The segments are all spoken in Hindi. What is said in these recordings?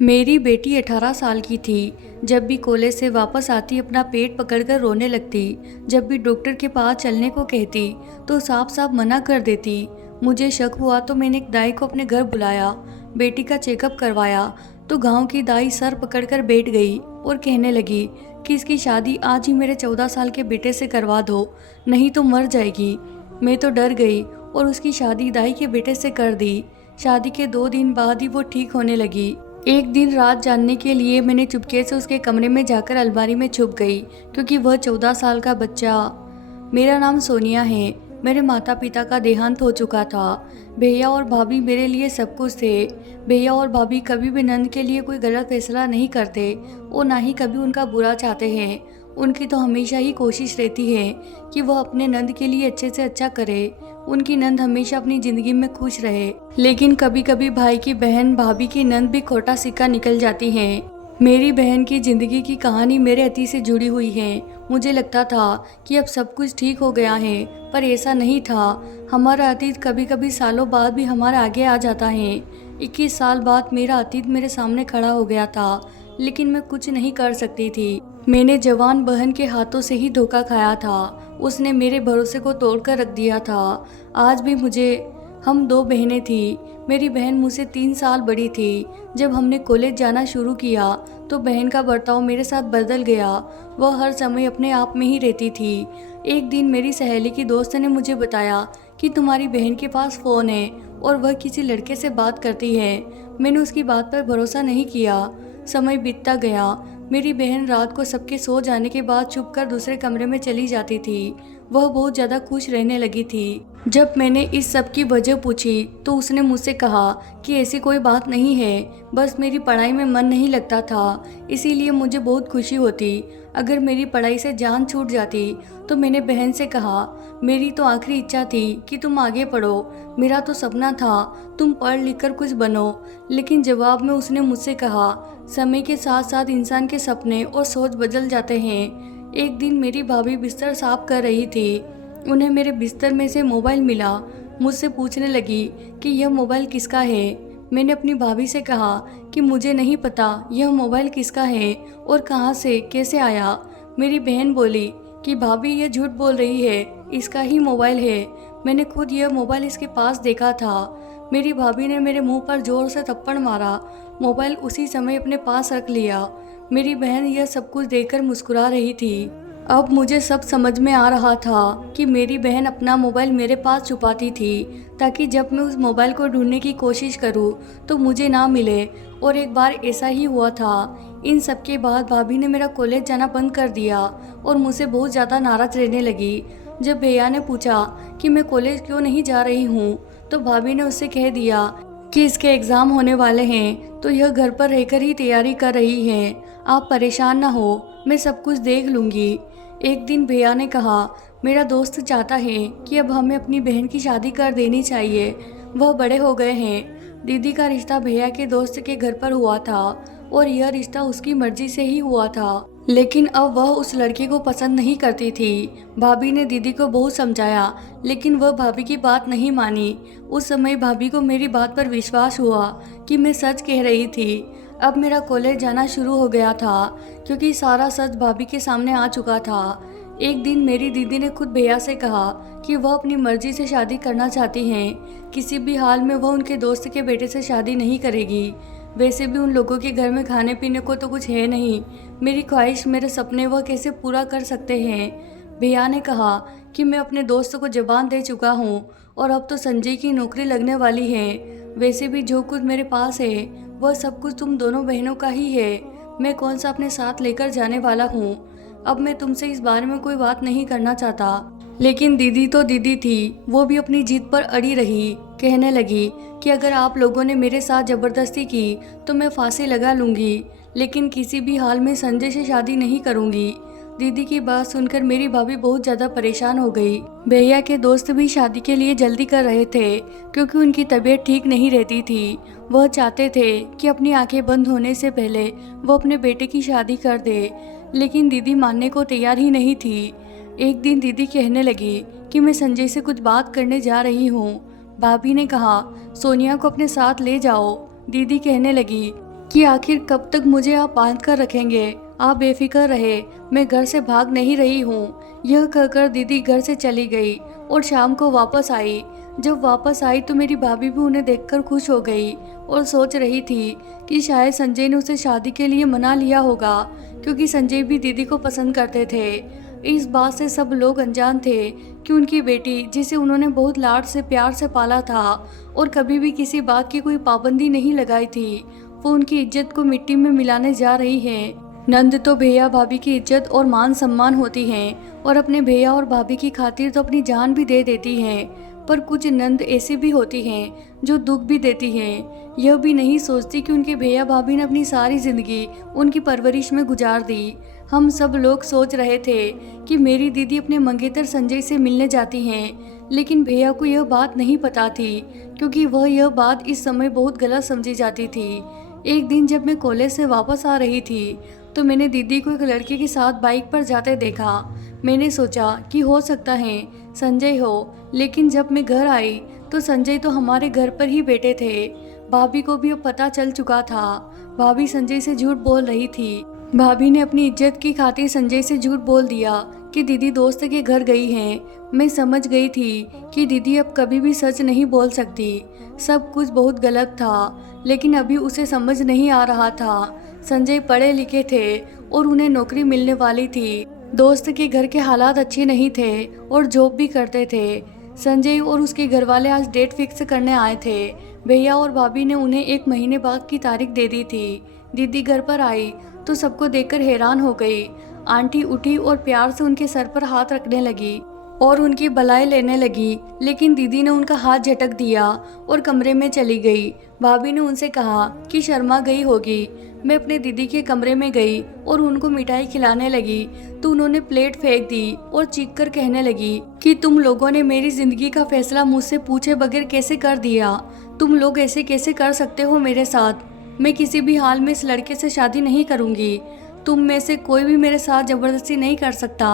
मेरी बेटी 18 साल की थी। जब भी कॉलेज से वापस आती अपना पेट पकड़कर रोने लगती। जब भी डॉक्टर के पास चलने को कहती तो साफ साफ मना कर देती। मुझे शक हुआ तो मैंने एक दाई को अपने घर बुलाया, बेटी का चेकअप करवाया तो गांव की दाई सर पकड़कर बैठ गई और कहने लगी कि इसकी शादी आज ही मेरे 14 साल के बेटे से करवा दो, नहीं तो मर जाएगी। मैं तो डर गई और उसकी शादी दाई के बेटे से कर दी। शादी के 2 दिन बाद ही वो ठीक होने लगी। एक दिन रात जानने के लिए मैंने चुपके से उसके कमरे में जाकर अलमारी में छुप गई, क्योंकि वह 14 साल का बच्चा। मेरा नाम सोनिया है। मेरे माता पिता का देहांत हो चुका था। भैया और भाभी मेरे लिए सब कुछ थे। भैया और भाभी कभी भी नंद के लिए कोई गलत फैसला नहीं करते और ना ही कभी उनका बुरा चाहते हैं। उनकी तो हमेशा ही कोशिश रहती है कि वह अपने नंद के लिए अच्छे से अच्छा करे, उनकी नंद हमेशा अपनी जिंदगी में खुश रहे। लेकिन कभी कभी भाई की बहन भाभी की नंद भी खोटा सिक्का निकल जाती है। मेरी बहन की जिंदगी की कहानी मेरे अतीत से जुड़ी हुई है। मुझे लगता था कि अब सब कुछ ठीक हो गया है, पर ऐसा नहीं था। हमारा अतीत कभी कभी सालों बाद भी हमारे आगे आ जाता है। 21 साल बाद मेरा अतीत मेरे सामने खड़ा हो गया था, लेकिन मैं कुछ नहीं कर सकती थी। मैंने जवान बहन के हाथों से ही धोखा खाया था। उसने मेरे भरोसे को तोड़कर रख दिया था। आज भी हम 2 बहनें थी। मेरी बहन मुझसे 3 साल बड़ी थी। जब हमने कॉलेज जाना शुरू किया तो बहन का बर्ताव मेरे साथ बदल गया। वह हर समय अपने आप में ही रहती थी। एक दिन मेरी सहेली की दोस्त ने मुझे बताया कि तुम्हारी बहन के पास फ़ोन है और वह किसी लड़के से बात करती है। मैंने उसकी बात पर भरोसा नहीं किया। समय बीतता गया। मेरी बहन रात को सबके सो जाने के बाद छुपकर दूसरे कमरे में चली जाती थी। वह बहुत ज़्यादा खुश रहने लगी थी। जब मैंने इस सब की वजह पूछी तो उसने मुझसे कहा कि ऐसी कोई बात नहीं है, बस मेरी पढ़ाई में मन नहीं लगता था, इसीलिए मुझे बहुत खुशी होती अगर मेरी पढ़ाई से जान छूट जाती। तो मैंने बहन से कहा, मेरी तो आखिरी इच्छा थी कि तुम आगे पढ़ो, मेरा तो सपना था तुम पढ़ लिख कर कुछ बनो। लेकिन जवाब में उसने मुझसे कहा, समय के साथ साथ इंसान के सपने और सोच बदल जाते हैं। एक दिन मेरी भाभी बिस्तर साफ कर रही थी। उन्हें मेरे बिस्तर में से मोबाइल मिला। मुझसे पूछने लगी कि यह मोबाइल किसका है। मैंने अपनी भाभी से कहा कि मुझे नहीं पता यह मोबाइल किसका है और कहां से कैसे आया। मेरी बहन बोली कि भाभी यह झूठ बोल रही है, इसका ही मोबाइल है, मैंने खुद यह मोबाइल इसके पास देखा था। मेरी भाभी ने मेरे मुंह पर जोर से थप्पड़ मारा। मोबाइल उसी समय अपने पास रख लिया। मेरी बहन यह सब कुछ देखकर मुस्कुरा रही थी। अब मुझे सब समझ में आ रहा था कि मेरी बहन अपना मोबाइल मेरे पास छुपाती थी ताकि जब मैं उस मोबाइल को ढूंढने की कोशिश करूं तो मुझे ना मिले। और एक बार ऐसा ही हुआ था। इन सब के बाद भाभी ने मेरा कॉलेज जाना बंद कर दिया और मुझसे बहुत ज़्यादा नाराज रहने लगी। जब भैया ने पूछा कि मैं कॉलेज क्यों नहीं जा रही हूँ तो भाभी ने उससे कह दिया कि इसके एग्ज़ाम होने वाले हैं तो यह घर पर रहकर ही तैयारी कर रही है। आप परेशान ना हो, मैं सब कुछ देख लूँगी। एक दिन भैया ने कहा, मेरा दोस्त चाहता है कि अब हमें अपनी बहन की शादी कर देनी चाहिए, वह बड़े हो गए हैं। दीदी का रिश्ता भैया के दोस्त के घर पर हुआ था और यह रिश्ता उसकी मर्जी से ही हुआ था, लेकिन अब वह उस लड़के को पसंद नहीं करती थी। भाभी ने दीदी को बहुत समझाया लेकिन वह भाभी की बात नहीं मानी। उस समय भाभी को मेरी बात पर विश्वास हुआ कि मैं सच कह रही थी। अब मेरा कॉलेज जाना शुरू हो गया था क्योंकि सारा सच भाभी के सामने आ चुका था। एक दिन मेरी दीदी ने खुद भैया से कहा कि वह अपनी मर्जी से शादी करना चाहती हैं। किसी भी हाल में वह उनके दोस्त के बेटे से शादी नहीं करेगी। वैसे भी उन लोगों के घर में खाने पीने को तो कुछ है नहीं। मेरी ख्वाहिश, मेरे सपने वह कैसे पूरा कर सकते हैं। भैया ने कहा कि मैं अपने दोस्त को जबान दे चुका हूँ और अब तो संजय की नौकरी लगने वाली है। वैसे भी जो कुछ मेरे पास है वह सब कुछ तुम दोनों बहनों का ही है। मैं कौन सा अपने साथ लेकर जाने वाला हूँ। अब मैं तुमसे इस बारे में कोई बात नहीं करना चाहता। लेकिन दीदी तो दीदी थी, वो भी अपनी जीत पर अड़ी रही। कहने लगी कि अगर आप लोगों ने मेरे साथ ज़बरदस्ती की तो मैं फांसी लगा लूँगी, लेकिन किसी भी हाल में संजय से शादी नहीं करूँगी। दीदी की बात सुनकर मेरी भाभी बहुत ज़्यादा परेशान हो गई। भैया के दोस्त भी शादी के लिए जल्दी कर रहे थे क्योंकि उनकी तबीयत ठीक नहीं रहती थी। वह चाहते थे कि अपनी आंखें बंद होने से पहले वो अपने बेटे की शादी कर दे, लेकिन दीदी मानने को तैयार ही नहीं थी। एक दिन दीदी कहने लगी कि मैं संजय से कुछ बात करने जा रही हूँ। भाभी ने कहा, सोनिया को अपने साथ ले जाओ। दीदी कहने लगी कि आखिर कब तक मुझे आप बांध कर रखेंगे। आप बेफिक्र रहे, मैं घर से भाग नहीं रही हूँ। यह कहकर दीदी घर से चली गई और शाम को वापस आई। जब वापस आई तो मेरी भाभी भी उन्हें देखकर खुश हो गई और सोच रही थी कि शायद संजय ने उसे शादी के लिए मना लिया होगा, क्योंकि संजय भी दीदी को पसंद करते थे। इस बात से सब लोग अनजान थे कि उनकी बेटी, जिसे उन्होंने बहुत लाड से प्यार से पाला था और कभी भी किसी बात की कोई पाबंदी नहीं लगाई थी, वो उनकी इज्जत को मिट्टी में मिलाने जा रही है। नंद तो भैया भाभी की इज्जत और मान सम्मान होती हैं और अपने भैया और भाभी की खातिर तो अपनी जान भी दे देती हैं, पर कुछ नंद ऐसी भी होती हैं जो दुख भी देती हैं। यह भी नहीं सोचती कि उनके भैया भाभी ने अपनी सारी जिंदगी उनकी परवरिश में गुजार दी। हम सब लोग सोच रहे थे कि मेरी दीदी अपने मंगेतर संजय से मिलने जाती हैं, लेकिन भैया को यह बात नहीं पता थी, क्योंकि वह यह बात इस समय बहुत गलत समझी जाती थी। एक दिन जब मैं कॉलेज से वापस आ रही थी तो मैंने दीदी को एक लड़के के साथ बाइक पर जाते देखा। मैंने सोचा कि हो सकता है संजय हो, लेकिन जब मैं घर आई तो संजय तो हमारे घर पर ही बैठे थे। भाभी को भी अब पता चल चुका था। भाभी संजय से झूठ बोल रही थी। भाभी ने अपनी इज्जत की खातिर संजय से झूठ बोल दिया कि दीदी दोस्त के घर गई हैं। मैं समझ गई थी कि दीदी अब कभी भी सच नहीं बोल सकती। सब कुछ बहुत गलत था, लेकिन अभी उसे समझ नहीं आ रहा था। संजय पढ़े लिखे थे और उन्हें नौकरी मिलने वाली थी। दोस्त के घर के हालात अच्छे नहीं थे और जॉब भी करते थे। संजय और उसके घर वाले आज डेट फिक्स करने आए थे। भैया और भाभी ने उन्हें 1 महीने बाद की तारीख दे दी थी। दीदी घर पर आई तो सबको देखकर हैरान हो गई। आंटी उठी और प्यार से उनके सर पर हाथ रखने लगी और उनकी भलाई लेने लगी, लेकिन दीदी ने उनका हाथ झटक दिया और कमरे में चली गई। भाभी ने उनसे कहा कि शर्मा गई होगी। मैं अपने दीदी के कमरे में गई और उनको मिठाई खिलाने लगी तो उन्होंने प्लेट फेंक दी और चीख कर कहने लगी कि तुम लोगों ने मेरी जिंदगी का फैसला मुझसे पूछे बगैर कैसे कर दिया। तुम लोग ऐसे कैसे कर सकते हो मेरे साथ। मैं किसी भी हाल में इस लड़के से शादी नहीं करूंगी। तुम में से कोई भी मेरे साथ जबरदस्ती नहीं कर सकता।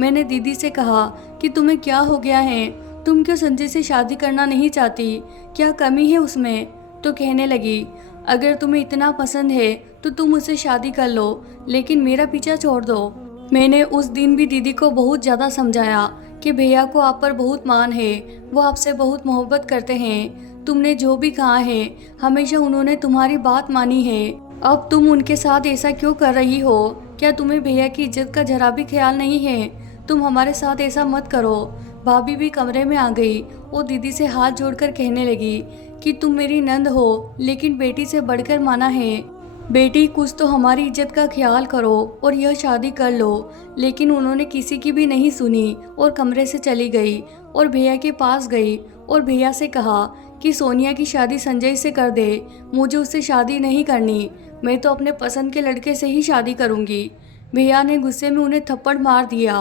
मैंने दीदी से कहा कि तुम्हें क्या हो गया है, तुम क्यों संजय से शादी करना नहीं चाहती, क्या कमी है उसमें। तो कहने लगी, अगर तुम्हें इतना पसंद है तो तुम मुझसे शादी कर लो, लेकिन मेरा पीछा छोड़ दो। मैंने उस दिन भी दीदी को बहुत ज़्यादा समझाया कि भैया को आप पर बहुत मान है, वो आपसे बहुत मोहब्बत करते हैं। तुमने जो भी कहा है हमेशा उन्होंने तुम्हारी बात मानी है। अब तुम उनके साथ ऐसा क्यों कर रही हो। क्या तुम्हें भैया की इज्जत का जरा भी ख्याल नहीं है। तुम हमारे साथ ऐसा मत करो। भाभी भी कमरे में आ गई और दीदी से हाथ जोड़कर कहने लगी कि तुम मेरी नंद हो, लेकिन बेटी से बढ़कर माना है। बेटी कुछ तो हमारी इज्जत का ख्याल करो और यह शादी कर लो। लेकिन उन्होंने किसी की भी नहीं सुनी और कमरे से चली गई और भैया के पास गई और भैया से कहा कि सोनिया की शादी संजय से कर दे। मुझे उससे शादी नहीं करनी, मैं तो अपने पसंद के लड़के से ही शादी करूंगी। भैया ने गुस्से में उन्हें थप्पड़ मार दिया।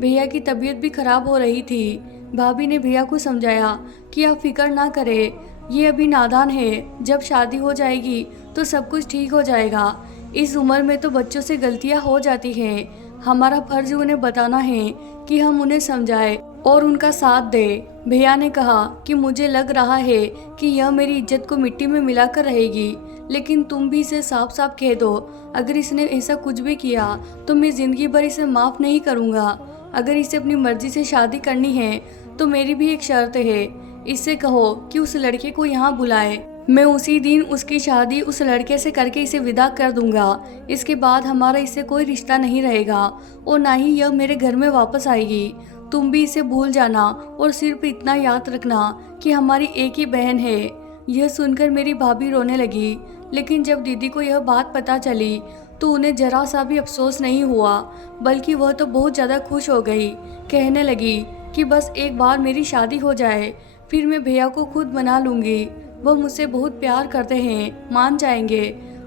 भैया की तबीयत भी खराब हो रही थी। भाभी ने भैया को समझाया कि आप फिक्र ना करें, ये अभी नादान है, जब शादी हो जाएगी तो सब कुछ ठीक हो जाएगा। इस उम्र में तो बच्चों से गलतियां हो जाती हैं। हमारा फर्ज उन्हें बताना है कि हम उन्हें समझाएं और उनका साथ दें। भैया ने कहा कि मुझे लग रहा है कि यह मेरी इज्जत को मिट्टी में मिलाकर रहेगी, लेकिन तुम भी इसे साफ साफ कह दो, अगर इसने ऐसा कुछ भी किया तो मैं जिंदगी भर इसे माफ़ नहीं करूँगा। अगर इसे अपनी मर्जी से शादी करनी है तो मेरी भी एक शर्त है, इससे कहो कि उस लड़के को यहाँ बुलाए। मैं उसी दिन उसकी शादी उस लड़के से करके इसे विदा कर दूंगा। इसके बाद हमारा इससे कोई रिश्ता नहीं रहेगा और ना ही यह मेरे घर में वापस आएगी। तुम भी इसे भूल जाना और सिर्फ इतना याद रखना कि हमारी एक ही बहन है। यह सुनकर मेरी भाभी रोने लगी, लेकिन जब दीदी को यह बात पता चली तो उन्हें जरा सा भी अफसोस नहीं हुआ, बल्कि वह तो बहुत ज़्यादा खुश हो गई। कहने लगी कि बस एक बार मेरी शादी हो जाए, फिर मैं भैया को खुद मना लूँगी। वह मुझसे बहुत प्यार करते हैं, मान जाएंगे।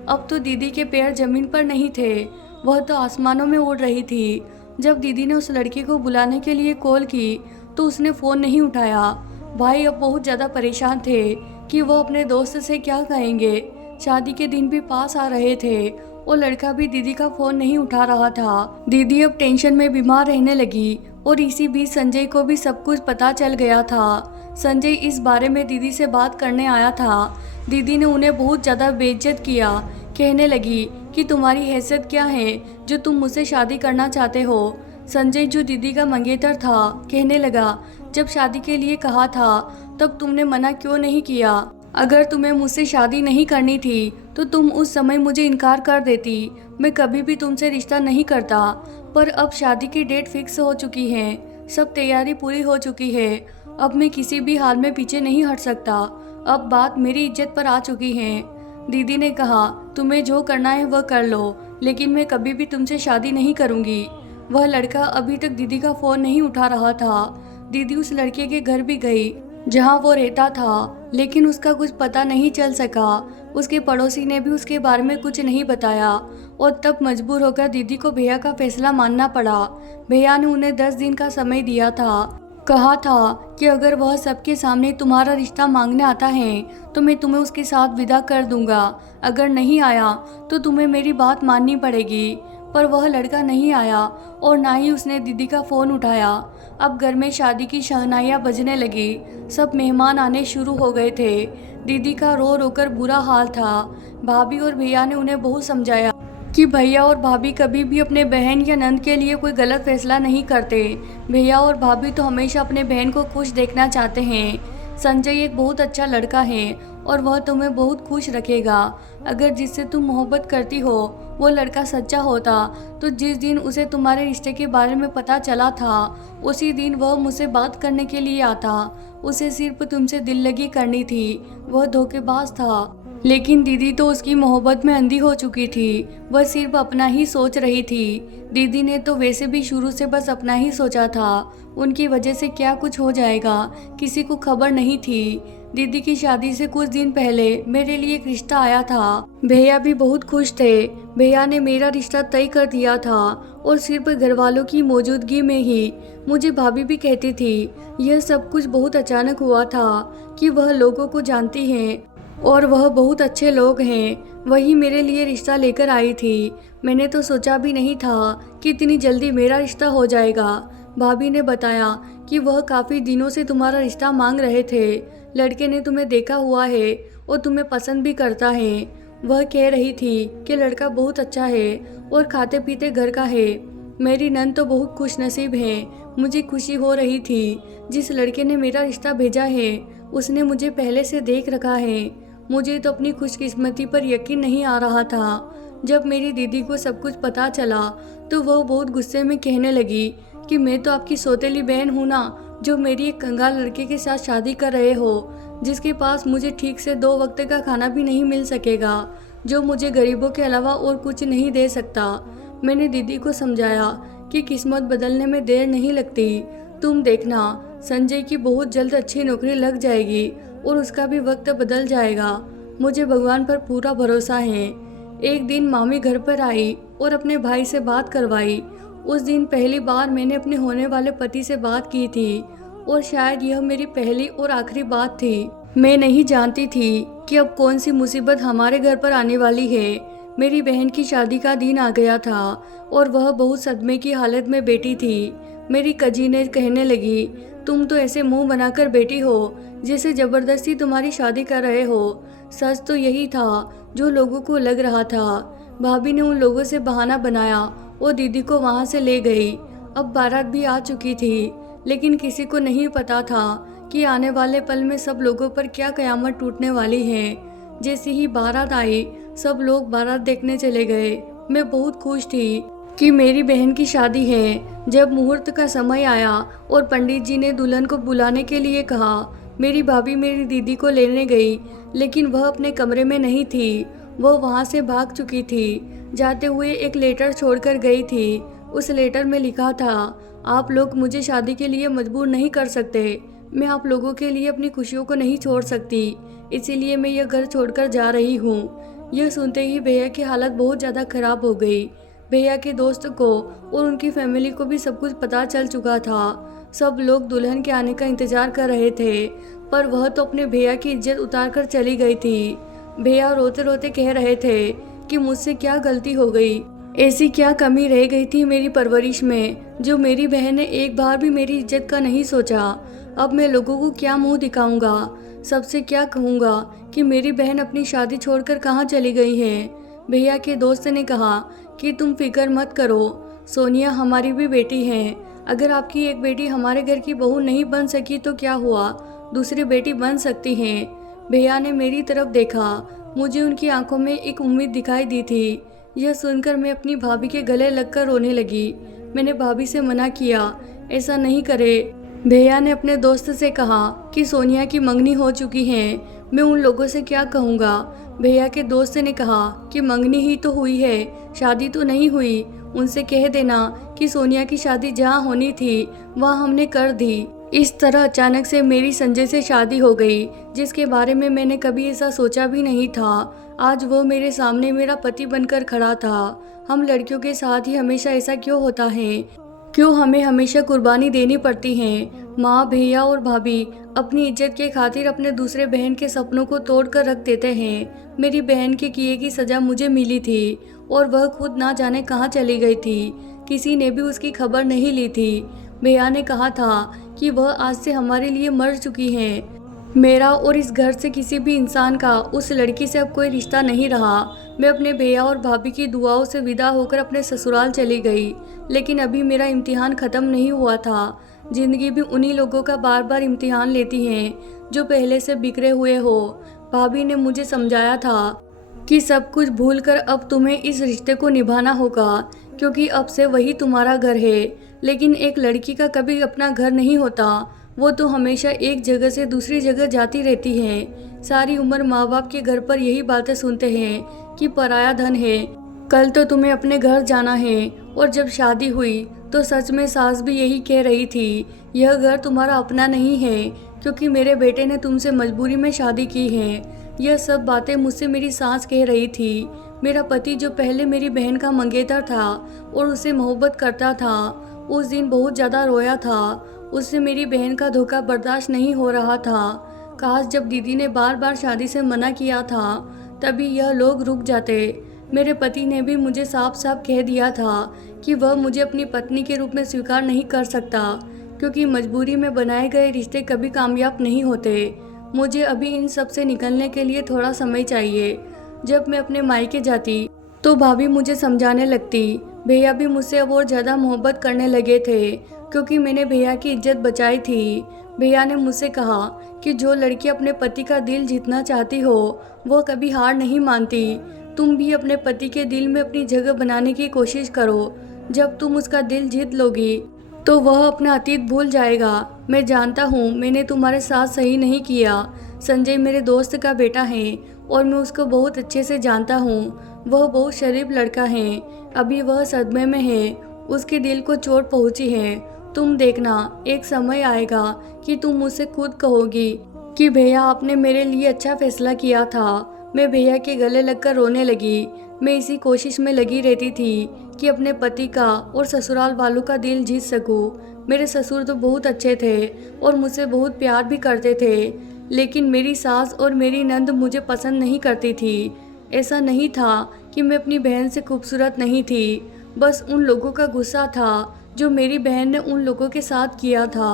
अब तो दीदी के पैर जमीन पर नहीं थे, वह तो आसमानों में उड़ रही थी। जब दीदी ने उस लड़के को बुलाने के लिए कॉल की तो उसने फ़ोन नहीं उठाया। भाई अब बहुत ज़्यादा परेशान थे कि वह अपने दोस्त से क्या कहेंगे। शादी के दिन भी पास आ रहे थे और लड़का भी दीदी का फ़ोन नहीं उठा रहा था। दीदी अब टेंशन में बीमार रहने लगी और इसी बीच संजय को भी सब कुछ पता चल गया था। संजय इस बारे में दीदी से बात करने आया था। दीदी ने उन्हें बहुत ज़्यादा बेइज्जत किया कहने लगी कि तुम्हारी हैसियत क्या है जो तुम मुझसे शादी करना चाहते हो। संजय जो दीदी का मंगेतर था कहने लगा, जब शादी के लिए कहा था तब तुमने मना क्यों नहीं किया? अगर तुम्हें मुझसे शादी नहीं करनी थी तो तुम उस समय मुझे इनकार कर देती, मैं कभी भी तुमसे रिश्ता नहीं करता। पर अब शादी की डेट फिक्स हो चुकी है, सब तैयारी पूरी हो चुकी है, अब मैं किसी भी हाल में पीछे नहीं हट सकता। अब बात मेरी इज्जत पर आ चुकी है। दीदी ने कहा, तुम्हें जो करना है वह कर लो, लेकिन मैं कभी भी तुमसे शादी नहीं करूंगी। वह लड़का अभी तक दीदी का फ़ोन नहीं उठा रहा था। दीदी उस लड़के के घर भी गई जहां वो रहता था, लेकिन उसका कुछ पता नहीं चल सका। उसके पड़ोसी ने भी उसके बारे में कुछ नहीं बताया और तब मजबूर होकर दीदी को भैया का फैसला मानना पड़ा। भैया ने उन्हें 10 दिन का समय दिया था। कहा था कि अगर वह सबके सामने तुम्हारा रिश्ता मांगने आता है तो मैं तुम्हें उसके साथ विदा कर दूंगा, अगर नहीं आया तो तुम्हें मेरी बात माननी पड़ेगी। पर वह लड़का नहीं आया और ना ही उसने दीदी का फ़ोन उठाया। अब घर में शादी की शहनाइयाँ बजने लगी, सब मेहमान आने शुरू हो गए थे। दीदी का रो रो कर बुरा हाल था। भाभी और भैया ने उन्हें बहुत समझाया कि भैया और भाभी कभी भी अपने बहन या नंद के लिए कोई गलत फैसला नहीं करते। भैया और भाभी तो हमेशा अपने बहन को खुश देखना चाहते हैं। संजय एक बहुत अच्छा लड़का है और वह तुम्हें बहुत खुश रखेगा। अगर जिससे तुम मोहब्बत करती हो वो लड़का सच्चा होता तो जिस दिन उसे तुम्हारे रिश्ते के बारे में पता चला था उसी दिन वह मुझसे बात करने के लिए आता। उसे सिर्फ तुमसे दिल लगी करनी थी, वह धोखेबाज था। लेकिन दीदी तो उसकी मोहब्बत में अंधी हो चुकी थी, वह सिर्फ अपना ही सोच रही थी। दीदी ने तो वैसे भी शुरू से बस अपना ही सोचा था, उनकी वजह से क्या कुछ हो जाएगा किसी को खबर नहीं थी। दीदी की शादी से कुछ दिन पहले मेरे लिए एक रिश्ता आया था। भैया भी बहुत खुश थे। भैया ने मेरा रिश्ता तय कर दिया था और सिर्फ घर वालों की मौजूदगी में ही। मुझे भाभी भी कहती थी यह सब कुछ बहुत अचानक हुआ था कि वह लोगों को जानती हैं और वह बहुत अच्छे लोग हैं, वही मेरे लिए रिश्ता लेकर आई थी। मैंने तो सोचा भी नहीं था कि इतनी जल्दी मेरा रिश्ता हो जाएगा। भाभी ने बताया कि वह काफ़ी दिनों से तुम्हारा रिश्ता मांग रहे थे। लड़के ने तुम्हें देखा हुआ है और तुम्हें पसंद भी करता है। वह कह रही थी कि लड़का बहुत अच्छा है और खाते पीते घर का है। मेरी नंद तो बहुत खुशनसीब है। मुझे खुशी हो रही थी। जिस लड़के ने मेरा रिश्ता भेजा है उसने मुझे पहले से देख रखा है। मुझे तो अपनी खुशकिस्मती पर यकीन नहीं आ रहा था। जब मेरी दीदी को सब कुछ पता चला तो वह बहुत गुस्से में कहने लगी कि मैं तो आपकी सौतेली बहन हूँ ना, जो मेरी एक कंगाल लड़के के साथ शादी कर रहे हो, जिसके पास मुझे ठीक से 2 वक्त का खाना भी नहीं मिल सकेगा, जो मुझे गरीबों के अलावा और कुछ नहीं दे सकता। मैंने दीदी को समझाया कि किस्मत बदलने में देर नहीं लगती। तुम देखना, संजय की बहुत जल्द अच्छी नौकरी लग जाएगी और उसका भी वक्त बदल जाएगा। मुझे भगवान पर पूरा भरोसा है। एक दिन मामी घर पर आई और अपने भाई से बात करवाई। उस दिन पहली बार मैंने अपने होने वाले पति से बात की थी और शायद यह मेरी पहली और आखिरी बात थी। मैं नहीं जानती थी कि अब कौन सी मुसीबत हमारे घर पर आने वाली है। मेरी बहन की शादी का दिन आ गया था और वह बहुत सदमे की हालत में बैठी थी। मेरी कजी ने कहने लगी, तुम तो ऐसे मुंह बनाकर बैठी हो जैसे जबरदस्ती तुम्हारी शादी कर रहे हो। सच तो यही था जो लोगों को लग रहा था। भाभी ने उन लोगों से बहाना बनाया और दीदी को वहां से ले गई। अब बारात भी आ चुकी थी, लेकिन किसी को नहीं पता था कि आने वाले पल में सब लोगों पर क्या कयामत टूटने वाली है। जैसे ही बारात आई सब लोग बारात देखने चले गए। मैं बहुत खुश थी कि मेरी बहन की शादी है। जब मुहूर्त का समय आया और पंडित जी ने दुल्हन को बुलाने के लिए कहा, मेरी भाभी मेरी दीदी को लेने गई, लेकिन वह अपने कमरे में नहीं थी। वह वहां से भाग चुकी थी। जाते हुए एक लेटर छोड़कर गई थी। उस लेटर में लिखा था, आप लोग मुझे शादी के लिए मजबूर नहीं कर सकते। मैं आप लोगों के लिए अपनी खुशियों को नहीं छोड़ सकती, इसीलिए मैं यह घर छोड़कर जा रही हूँ। यह सुनते ही भैया की हालत बहुत ज़्यादा खराब हो गई। भैया के दोस्त को और उनकी फैमिली को भी सब कुछ पता चल चुका था। सब लोग दुल्हन के आने का इंतजार कर रहे थे, पर वह तो अपने भैया की इज्जत उतार कर चली गई थी। भैया रोते रोते कह रहे थे कि मुझसे क्या गलती हो गई, ऐसी क्या कमी रह गई थी मेरी परवरिश में, जो मेरी बहन ने एक बार भी मेरी इज्जत का नहीं सोचा। अब मैं लोगों को क्या मुंह दिखाऊंगा, सबसे क्या कहूँगा कि मेरी बहन अपनी शादी छोड़कर कहाँ चली गई है। भैया के दोस्त ने कहा कि तुम फिक्र मत करो, सोनिया हमारी भी बेटी है। अगर आपकी एक बेटी हमारे घर की बहू नहीं बन सकी तो क्या हुआ, दूसरी बेटी बन सकती है। भैया ने मेरी तरफ देखा, मुझे उनकी आंखों में एक उम्मीद दिखाई दी थी। यह सुनकर मैं अपनी भाभी के गले लगकर रोने लगी। मैंने भाभी से मना किया, ऐसा नहीं करे। भैया ने अपने दोस्त से कहा कि सोनिया की मंगनी हो चुकी है, मैं उन लोगों से क्या कहूँगा। भैया के दोस्त ने कहा कि मंगनी ही तो हुई है, शादी तो नहीं हुई, उनसे कह देना कि सोनिया की शादी जहाँ होनी थी वहाँ हमने कर दी। इस तरह अचानक से मेरी संजय से शादी हो गई, जिसके बारे में मैंने कभी ऐसा सोचा भी नहीं था। आज वो मेरे सामने मेरा पति बनकर खड़ा था। हम लड़कियों के साथ ही हमेशा ऐसा क्यों होता है, क्यों हमें हमेशा कुर्बानी देनी पड़ती है। माँ, भैया और भाभी अपनी इज्जत के खातिर अपने दूसरे बहन के सपनों को तोड़ कर रख देते हैं। मेरी बहन के किए की सज़ा मुझे मिली थी और वह खुद ना जाने कहाँ चली गई थी, किसी ने भी उसकी खबर नहीं ली थी। भैया ने कहा था कि वह आज से हमारे लिए मर चुकी हैं। मेरा और इस घर से किसी भी इंसान का उस लड़की से अब कोई रिश्ता नहीं रहा। मैं अपने भैया और भाभी की दुआओं से विदा होकर अपने ससुराल चली गई, लेकिन अभी मेरा इम्तिहान ख़त्म नहीं हुआ था। ज़िंदगी भी उन्हीं लोगों का बार बार इम्तिहान लेती है जो पहले से बिखरे हुए हो। भाभी ने मुझे समझाया था कि सब कुछ भूलकर अब तुम्हें इस रिश्ते को निभाना होगा, क्योंकि अब से वही तुम्हारा घर है। लेकिन एक लड़की का कभी अपना घर नहीं होता, वो तो हमेशा एक जगह से दूसरी जगह जाती रहती है। सारी उम्र माँ बाप के घर पर यही बातें सुनते हैं कि पराया धन है, कल तो तुम्हें अपने घर जाना है। और जब शादी हुई तो सच में सास भी यही कह रही थी, यह घर तुम्हारा अपना नहीं है, क्योंकि मेरे बेटे ने तुमसे मजबूरी में शादी की है। यह सब बातें मुझसे मेरी सास कह रही थी। मेरा पति जो पहले मेरी बहन का मंगेतर था और उसे मोहब्बत करता था, उस दिन बहुत ज़्यादा रोया था। उससे मेरी बहन का धोखा बर्दाश्त नहीं हो रहा था। काश जब दीदी ने बार बार शादी से मना किया था तभी यह लोग रुक जाते। मेरे पति ने भी मुझे साफ साफ कह दिया था कि वह मुझे अपनी पत्नी के रूप में स्वीकार नहीं कर सकता, क्योंकि मजबूरी में बनाए गए रिश्ते कभी कामयाब नहीं होते। मुझे अभी इन सब से निकलने के लिए थोड़ा समय चाहिए। जब मैं अपने मायके जाती तो भाभी मुझे समझाने लगती। भैया भी मुझसे अब और ज़्यादा मोहब्बत करने लगे थे, क्योंकि मैंने भैया की इज्जत बचाई थी। भैया ने मुझसे कहा कि जो लड़की अपने पति का दिल जीतना चाहती हो वो कभी हार नहीं मानती। तुम भी अपने पति के दिल में अपनी जगह बनाने की कोशिश करो। जब तुम उसका दिल जीत लोगी तो वह अपना अतीत भूल जाएगा। मैं जानता हूँ मैंने तुम्हारे साथ सही नहीं किया। संजय मेरे दोस्त का बेटा है और मैं उसको बहुत अच्छे से जानता हूँ। वह बहुत शरीफ लड़का है। अभी वह सदमे में है, उसके दिल को चोट पहुँची है। तुम देखना, एक समय आएगा कि तुम मुझसे खुद कहोगी कि भैया आपने मेरे लिए अच्छा फैसला किया था। मैं भैया के गले लगकर रोने लगी। मैं इसी कोशिश में लगी रहती थी कि अपने पति का और ससुराल वालों का दिल जीत सकूं। मेरे ससुर तो बहुत अच्छे थे और मुझसे बहुत प्यार भी करते थे, लेकिन मेरी सास और मेरी नंद मुझे पसंद नहीं करती थी। ऐसा नहीं था कि मैं अपनी बहन से खूबसूरत नहीं थी, बस उन लोगों का गुस्सा था जो मेरी बहन ने उन लोगों के साथ किया था।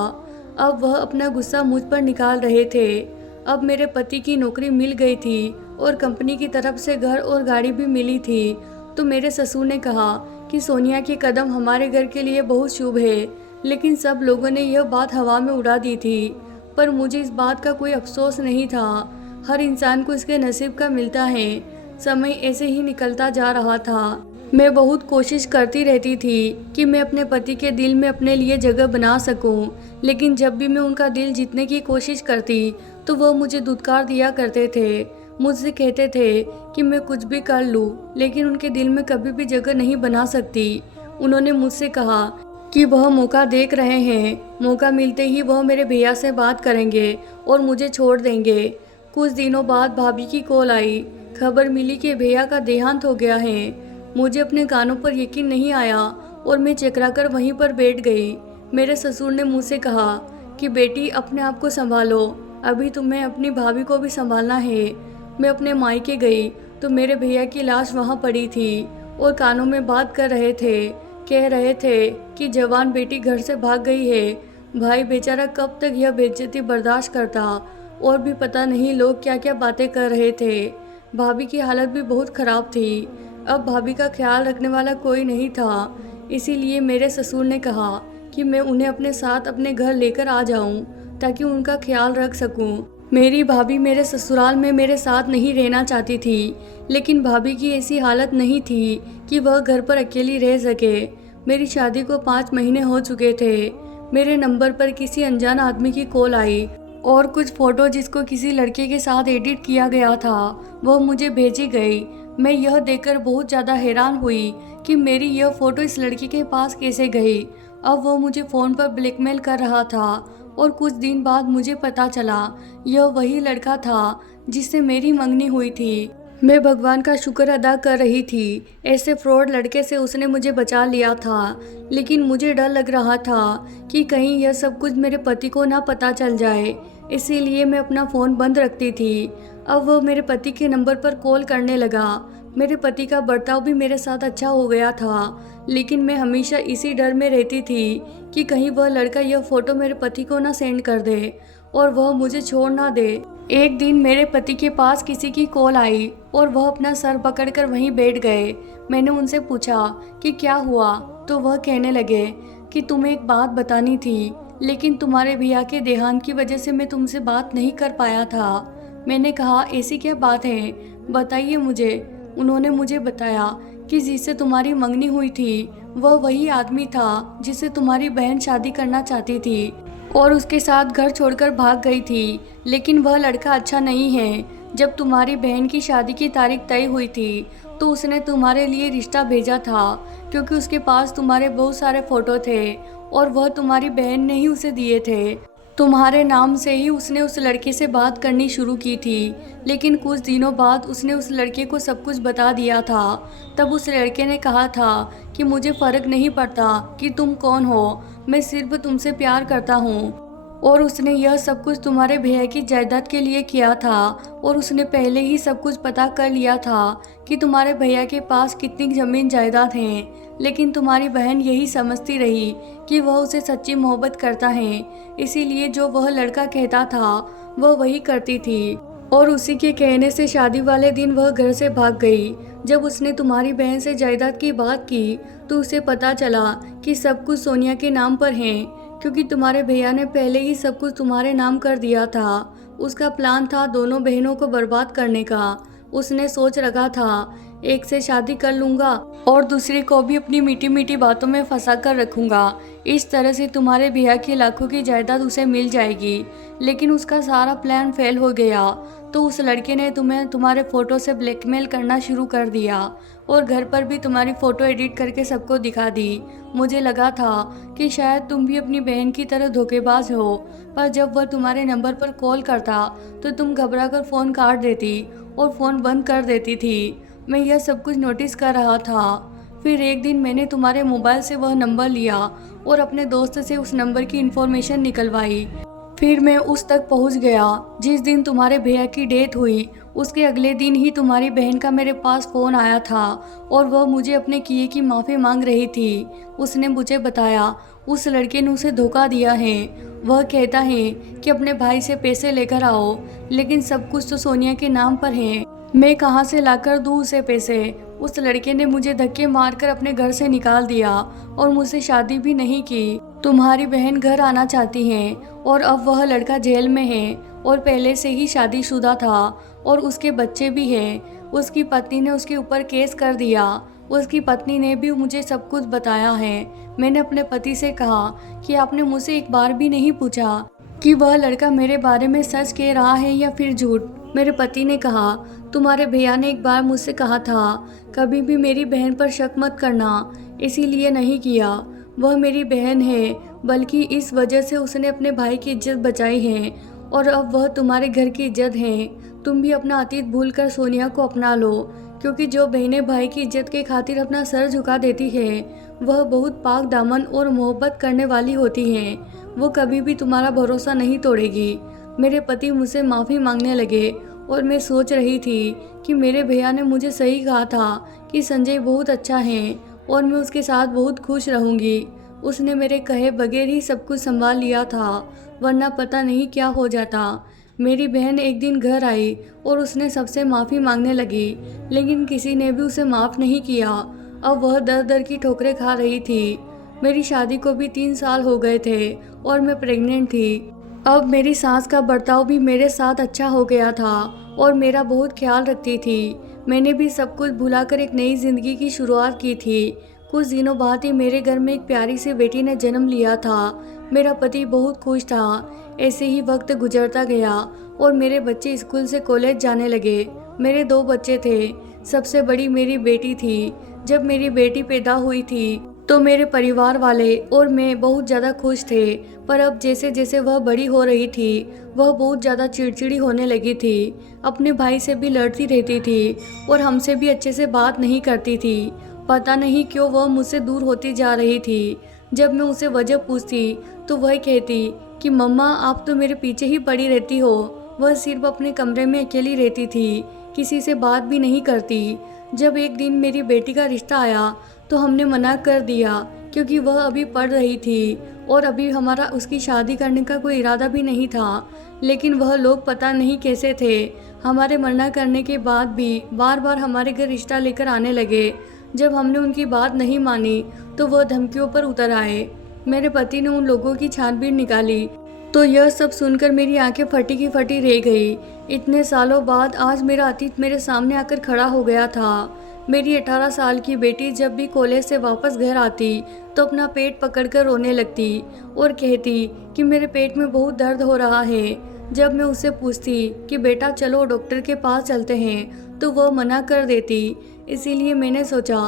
अब वह अपना गुस्सा मुझ पर निकाल रहे थे। अब मेरे पति की नौकरी मिल गई थी और कंपनी की तरफ से घर और गाड़ी भी मिली थी, तो मेरे ससुर ने कहा कि सोनिया के कदम हमारे घर के लिए बहुत शुभ है। लेकिन सब लोगों ने यह बात हवा में उड़ा दी थी, पर मुझे इस बात का कोई अफसोस नहीं था। हर इंसान को इसके नसीब का मिलता है। समय ऐसे ही निकलता जा रहा था। मैं बहुत कोशिश करती रहती थी कि मैं अपने पति के दिल में अपने लिए जगह बना सकूं, लेकिन जब भी मैं उनका दिल जीतने की कोशिश करती तो वह मुझे धुतकार दिया करते थे। मुझसे कहते थे कि मैं कुछ भी कर लूं, लेकिन उनके दिल में कभी भी जगह नहीं बना सकती। उन्होंने मुझसे कहा कि वह मौका देख रहे हैं, मौका मिलते ही वह मेरे भैया से बात करेंगे और मुझे छोड़ देंगे। कुछ दिनों बाद भाभी की कॉल आई। खबर मिली कि भैया का देहांत हो गया है। मुझे अपने कानों पर यकीन नहीं आया और मैं चकराकर वहीं पर बैठ गई। मेरे ससुर ने मुझसे कहा कि बेटी अपने आप को संभालो, अभी तुम्हें अपनी भाभी को भी संभालना है। मैं अपने मायके गई तो मेरे भैया की लाश वहाँ पड़ी थी और कानों में बात कर रहे थे। कह रहे थे कि जवान बेटी घर से भाग गई है। भाई बेचारा कब तक यह बेइज्जती बर्दाश्त करता, और भी पता नहीं लोग क्या क्या बातें कर रहे थे। भाभी की हालत भी बहुत ख़राब थी। अब भाभी का ख्याल रखने वाला कोई नहीं था। इसीलिए मेरे ससुर ने कहा कि मैं उन्हें अपने साथ अपने घर लेकर आ जाऊं ताकि उनका ख्याल रख सकूं। मेरी भाभी मेरे ससुराल में मेरे साथ नहीं रहना चाहती थी, लेकिन भाभी की ऐसी हालत नहीं थी कि वह घर पर अकेली रह सके। मेरी शादी को 5 महीने हो चुके थे। मेरे नंबर पर किसी अनजान आदमी की कॉल आई और कुछ फ़ोटो जिसको किसी लड़के के साथ एडिट किया गया था वह मुझे भेजी गई। मैं यह देखकर बहुत ज़्यादा हैरान हुई कि मेरी यह फ़ोटो इस लड़के के पास कैसे गई। अब वह मुझे फ़ोन पर ब्लैकमेल कर रहा था और कुछ दिन बाद मुझे पता चला यह वही लड़का था जिससे मेरी मंगनी हुई थी। मैं भगवान का शुक्र अदा कर रही थी, ऐसे फ्रॉड लड़के से उसने मुझे बचा लिया था। लेकिन मुझे डर लग रहा था कि कहीं यह सब कुछ मेरे पति को ना पता चल जाए, इसीलिए मैं अपना फ़ोन बंद रखती थी। अब वह मेरे पति के नंबर पर कॉल करने लगा। मेरे पति का बर्ताव भी मेरे साथ अच्छा हो गया था, लेकिन मैं हमेशा इसी डर में रहती थी कि कहीं वह लड़का यह फ़ोटो मेरे पति को ना सेंड कर दे और वह मुझे छोड़ ना दे। एक दिन मेरे पति के पास किसी की कॉल आई और वह अपना सर पकड़कर वहीं बैठ गए। मैंने उनसे पूछा कि क्या हुआ, तो वह कहने लगे कि तुम्हें एक बात बतानी थी, लेकिन तुम्हारे भैया के देहांत की वजह से मैं तुमसे बात नहीं कर पाया था। मैंने कहा ऐसी क्या बात है, बताइए मुझे। उन्होंने मुझे बताया कि जिससे तुम्हारी मंगनी हुई थी वह वही आदमी था जिससे तुम्हारी बहन शादी करना चाहती थी और उसके साथ घर छोड़कर भाग गई थी। लेकिन वह लड़का अच्छा नहीं है। जब तुम्हारी बहन की शादी की तारीख तय हुई थी तो उसने तुम्हारे लिए रिश्ता भेजा था, क्योंकि उसके पास तुम्हारे बहुत सारे फ़ोटो थे और वह तुम्हारी बहन ने ही उसे दिए थे। तुम्हारे नाम से ही उसने उस लड़के से बात करनी शुरू की थी, लेकिन कुछ दिनों बाद उसने उस लड़के को सब कुछ बता दिया था। तब उस लड़के ने कहा था कि मुझे फ़र्क नहीं पड़ता कि तुम कौन हो, मैं सिर्फ तुमसे प्यार करता हूँ। और उसने यह सब कुछ तुम्हारे भैया की जायदाद के लिए किया था और उसने पहले ही सब कुछ पता कर लिया था कि तुम्हारे भैया के पास कितनी ज़मीन जायदाद हैं। लेकिन तुम्हारी बहन यही समझती रही कि वह उसे सच्ची मोहब्बत करता है, इसीलिए जो वह लड़का कहता था वह वही करती थी और उसी के कहने से शादी वाले दिन वह घर से भाग गई। जब उसने तुम्हारी बहन से जायदाद की बात की तो उसे पता चला कि सब कुछ सोनिया के नाम पर है, क्योंकि तुम्हारे भैया ने पहले ही सब कुछ तुम्हारे नाम कर दिया था। उसका प्लान था दोनों बहनों को बर्बाद करने का। उसने सोच रखा था एक से शादी कर लूँगा और दूसरे को भी अपनी मीठी मीठी बातों में फंसा कर रखूँगा। इस तरह से तुम्हारे भैया की लाखों की जायदाद उसे मिल जाएगी। लेकिन उसका सारा प्लान फेल हो गया, तो उस लड़के ने तुम्हें तुम्हारे फ़ोटो से ब्लैकमेल करना शुरू कर दिया और घर पर भी तुम्हारी फ़ोटो एडिट करके सबको दिखा दी। मुझे लगा था कि शायद तुम भी अपनी बहन की तरह धोखेबाज हो, पर जब वह तुम्हारे नंबर पर कॉल करता तो तुम घबरा कर फ़ोन काट देती और फ़ोन बंद कर देती थी। मैं यह सब कुछ नोटिस कर रहा था। फिर एक दिन मैंने तुम्हारे मोबाइल से वह नंबर लिया और अपने दोस्त से उस नंबर की इन्फॉर्मेशन निकलवाई। फिर मैं उस तक पहुंच गया जिस दिन तुम्हारे भैया की डेथ हुई। उसके अगले दिन ही तुम्हारी बहन का मेरे पास फ़ोन आया था और वह मुझे अपने किए की माफ़ी मांग रही थी। उसने मुझे बताया उस लड़के ने उसे धोखा दिया है। वह कहता है कि अपने भाई से पैसे लेकर आओ, लेकिन सब कुछ तो सोनिया के नाम पर है। मैं कहाँ से लाकर दूँ उसे पैसे। उस लड़के ने मुझे धक्के मारकर अपने घर से निकाल दिया और मुझसे शादी भी नहीं की। तुम्हारी बहन घर आना चाहती है और अब वह लड़का जेल में है और पहले से ही शादीशुदा था और उसके बच्चे भी हैं। उसकी पत्नी ने उसके ऊपर केस कर दिया। उसकी पत्नी ने भी मुझे सब कुछ बताया है। मैंने अपने पति से कहा कि आपने मुझसे एक बार भी नहीं पूछा कि वह लड़का मेरे बारे में सच कह रहा है या फिर झूठ। मेरे पति ने कहा तुम्हारे भैया ने एक बार मुझसे कहा था कभी भी मेरी बहन पर शक मत करना, इसीलिए नहीं किया। वह मेरी बहन है, बल्कि इस वजह से उसने अपने भाई की इज्जत बचाई है और अब वह तुम्हारे घर की इज्जत है। तुम भी अपना अतीत भूलकर सोनिया को अपना लो, क्योंकि जो बहनें भाई की इज्जत के खातिर अपना सर झुका देती है वह बहुत पाक दामन और मोहब्बत करने वाली होती हैं। वो कभी भी तुम्हारा भरोसा नहीं तोड़ेगी। मेरे पति मुझसे माफ़ी मांगने लगे और मैं सोच रही थी कि मेरे भैया ने मुझे सही कहा था कि संजय बहुत अच्छा है और मैं उसके साथ बहुत खुश रहूँगी। उसने मेरे कहे बगैर ही सब कुछ संभाल लिया था, वरना पता नहीं क्या हो जाता। मेरी बहन एक दिन घर आई और उसने सबसे माफ़ी मांगने लगी, लेकिन किसी ने भी उसे माफ़ नहीं किया। अब वह दर दर की ठोकरें खा रही थी। मेरी शादी को भी 3 साल हो गए थे और मैं प्रेग्नेंट थी। अब मेरी सास का बर्ताव भी मेरे साथ अच्छा हो गया था और मेरा बहुत ख्याल रखती थी। मैंने भी सब कुछ भुलाकर एक नई ज़िंदगी की शुरुआत की थी। कुछ दिनों बाद ही मेरे घर में एक प्यारी सी बेटी ने जन्म लिया था। मेरा पति बहुत खुश था। ऐसे ही वक्त गुजरता गया और मेरे बच्चे स्कूल से कॉलेज जाने लगे। मेरे 2 बच्चे थे। सबसे बड़ी मेरी बेटी थी। जब मेरी बेटी पैदा हुई थी तो मेरे परिवार वाले और मैं बहुत ज़्यादा खुश थे। पर अब जैसे जैसे वह बड़ी हो रही थी, वह बहुत ज़्यादा चिड़चिड़ी होने लगी थी। अपने भाई से भी लड़ती रहती थी और हमसे भी अच्छे से बात नहीं करती थी। पता नहीं क्यों वह मुझसे दूर होती जा रही थी। जब मैं उसे वजह पूछती तो वह कहती कि मम्मा आप तो मेरे पीछे ही पड़ी रहती हो। वह सिर्फ अपने कमरे में अकेली रहती थी, किसी से बात भी नहीं करती। जब एक दिन मेरी बेटी का रिश्ता आया तो हमने मना कर दिया, क्योंकि वह अभी पढ़ रही थी और अभी हमारा उसकी शादी करने का कोई इरादा भी नहीं था। लेकिन वह लोग पता नहीं कैसे थे, हमारे मना करने के बाद भी बार बार हमारे घर रिश्ता लेकर आने लगे। जब हमने उनकी बात नहीं मानी तो वह धमकियों पर उतर आए। मेरे पति ने उन लोगों की छानबीन निकाली तो यह सब सुनकर मेरी आंखें फटी की फटी रह गई। इतने सालों बाद आज मेरा अतीत मेरे सामने आकर खड़ा हो गया था। मेरी 18 साल की बेटी जब भी कॉलेज से वापस घर आती तो अपना पेट पकड़कर रोने लगती और कहती कि मेरे पेट में बहुत दर्द हो रहा है। जब मैं उससे पूछती कि बेटा चलो डॉक्टर के पास चलते हैं तो वह मना कर देती। इसीलिए मैंने सोचा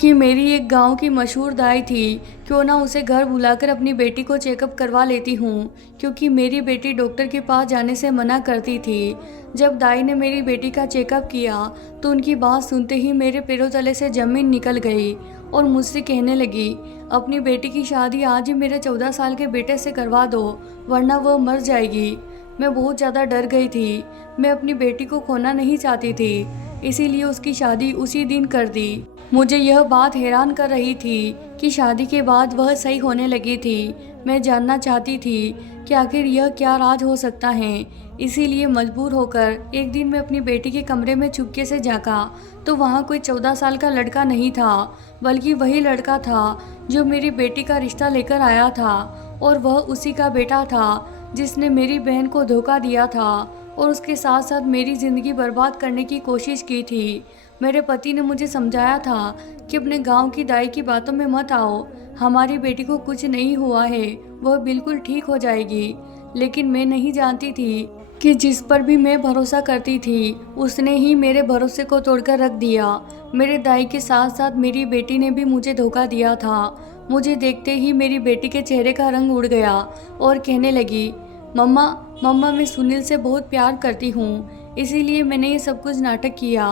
कि मेरी एक गांव की मशहूर दाई थी, क्यों ना उसे घर बुलाकर अपनी बेटी को चेकअप करवा लेती हूँ, क्योंकि मेरी बेटी डॉक्टर के पास जाने से मना करती थी। जब दाई ने मेरी बेटी का चेकअप किया तो उनकी बात सुनते ही मेरे पैरों तले से ज़मीन निकल गई और मुझसे कहने लगी, अपनी बेटी की शादी आज ही मेरे 14 साल के बेटे से करवा दो, वरना वह मर जाएगी। मैं बहुत ज़्यादा डर गई थी। मैं अपनी बेटी को खोना नहीं चाहती थी, इसीलिए उसकी शादी उसी दिन कर दी। मुझे यह बात हैरान कर रही थी कि शादी के बाद वह सही होने लगी थी। मैं जानना चाहती थी कि आखिर यह क्या राज हो सकता है। इसीलिए मजबूर होकर एक दिन मैं अपनी बेटी के कमरे में चुपके से झांका तो वहाँ कोई 14 साल का लड़का नहीं था, बल्कि वही लड़का था जो मेरी बेटी का रिश्ता लेकर आया था। और वह उसी का बेटा था जिसने मेरी बहन को धोखा दिया था और उसके साथ साथ मेरी ज़िंदगी बर्बाद करने की कोशिश की थी। मेरे पति ने मुझे समझाया था कि अपने गांव की दाई की बातों में मत आओ, हमारी बेटी को कुछ नहीं हुआ है, वह बिल्कुल ठीक हो जाएगी। लेकिन मैं नहीं जानती थी कि जिस पर भी मैं भरोसा करती थी उसने ही मेरे भरोसे को तोड़कर रख दिया। मेरे दाई के साथ साथ मेरी बेटी ने भी मुझे धोखा दिया था। मुझे देखते ही मेरी बेटी के चेहरे का रंग उड़ गया और कहने लगी, मम्मा मम्मा मैं सुनील से बहुत प्यार करती हूँ, इसीलिए मैंने ये सब कुछ नाटक किया,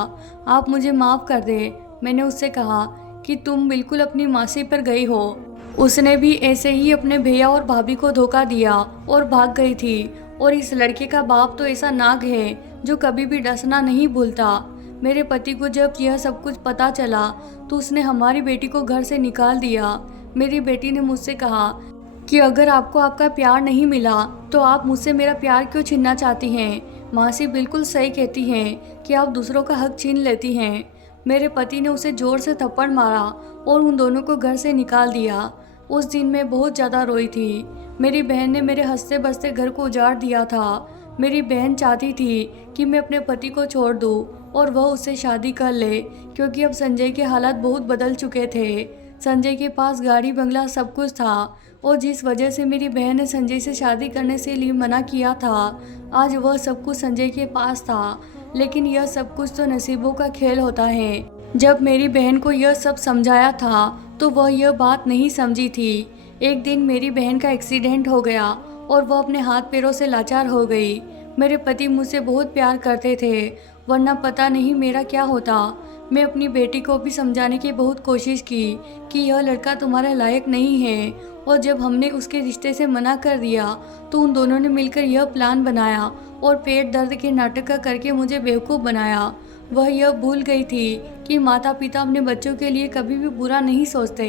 आप मुझे माफ़ कर दे। मैंने उससे कहा कि तुम बिल्कुल अपनी मासी पर गई हो, उसने भी ऐसे ही अपने भैया और भाभी को धोखा दिया और भाग गई थी। और इस लड़के का बाप तो ऐसा नाग है जो कभी भी डसना नहीं भूलता। मेरे पति को जब यह सब कुछ पता चला तो उसने हमारी बेटी को घर से निकाल दिया। मेरी बेटी ने मुझसे कहा कि अगर आपको आपका प्यार नहीं मिला तो आप मुझसे मेरा प्यार क्यों छीनना चाहती हैं। मासी बिल्कुल सही कहती हैं कि आप दूसरों का हक छीन लेती हैं। मेरे पति ने उसे जोर से थप्पड़ मारा और उन दोनों को घर से निकाल दिया। उस दिन मैं बहुत ज़्यादा रोई थी। मेरी बहन ने मेरे हंसते बसते घर को उजाड़ दिया था। मेरी बहन चाहती थी कि मैं अपने पति को छोड़ दूँ और वह उससे शादी कर ले, क्योंकि अब संजय के हालात बहुत बदल चुके थे। संजय के पास गाड़ी बंगला सब कुछ था और जिस वजह से मेरी बहन ने संजय से शादी करने से लिए मना किया था, आज वह सब कुछ संजय के पास था। लेकिन यह सब कुछ तो नसीबों का खेल होता है। जब मेरी बहन को यह सब समझाया था तो वह यह बात नहीं समझी थी। एक दिन मेरी बहन का एक्सीडेंट हो गया और वह अपने हाथ पैरों से लाचार हो गई। मेरे पति मुझसे बहुत प्यार करते थे, वरना पता नहीं मेरा क्या होता। मैं अपनी बेटी को भी समझाने की बहुत कोशिश की कि यह लड़का तुम्हारे लायक नहीं है, और जब हमने उसके रिश्ते से मना कर दिया तो उन दोनों ने मिलकर यह प्लान बनाया और पेट दर्द के नाटक का करके मुझे बेवकूफ़ बनाया। वह यह भूल गई थी कि माता पिता अपने बच्चों के लिए कभी भी बुरा नहीं सोचते।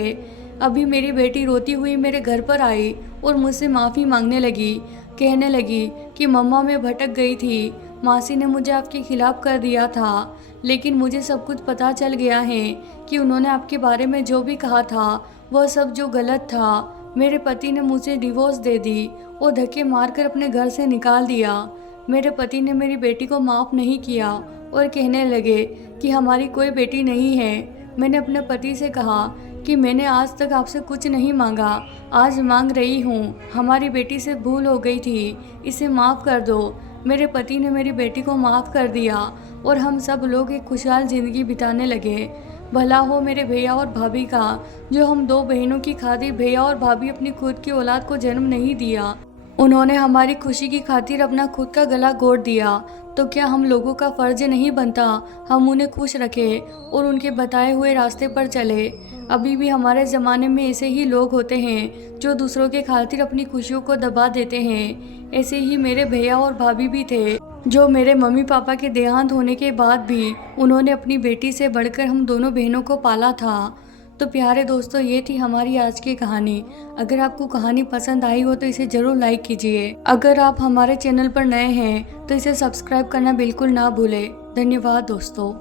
अभी मेरी बेटी रोती हुई मेरे घर पर आई और मुझसे माफ़ी मांगने लगी। कहने लगी कि मम्मा मैं भटक गई थी, मासी ने मुझे आपके खिलाफ कर दिया था, लेकिन मुझे सब कुछ पता चल गया है कि उन्होंने आपके बारे में जो भी कहा था वह सब जो गलत था। मेरे पति ने मुझे डिवोर्स दे दी और धक्के मारकर अपने घर से निकाल दिया। मेरे पति ने मेरी बेटी को माफ़ नहीं किया और कहने लगे कि हमारी कोई बेटी नहीं है। मैंने अपने पति से कहा कि मैंने आज तक आपसे कुछ नहीं मांगा, आज मांग रही हूँ। हमारी बेटी से भूल हो गई थी, इसे माफ़ कर दो। मेरे पति ने मेरी बेटी को माफ़ कर दिया और हम सब लोग एक खुशहाल ज़िंदगी बिताने लगे। भला हो मेरे भैया और भाभी का, जो हम दो बहनों की खातिर भैया और भाभी अपनी खुद की औलाद को जन्म नहीं दिया। उन्होंने हमारी खुशी की खातिर अपना खुद का गला घोट दिया। तो क्या हम लोगों का फर्ज नहीं बनता हम उन्हें खुश रखें और उनके बताए हुए रास्ते पर चले। अभी भी हमारे ज़माने में ऐसे ही लोग होते हैं जो दूसरों के खातिर अपनी खुशियों को दबा देते हैं। ऐसे ही मेरे भैया और भाभी भी थे, जो मेरे मम्मी पापा के देहांत होने के बाद भी उन्होंने अपनी बेटी से बढ़कर हम दोनों बहनों को पाला था। तो प्यारे दोस्तों, ये थी हमारी आज की कहानी। अगर आपको कहानी पसंद आई हो तो इसे ज़रूर लाइक कीजिए। अगर आप हमारे चैनल पर नए हैं तो इसे सब्सक्राइब करना बिल्कुल ना भूलें। धन्यवाद दोस्तों।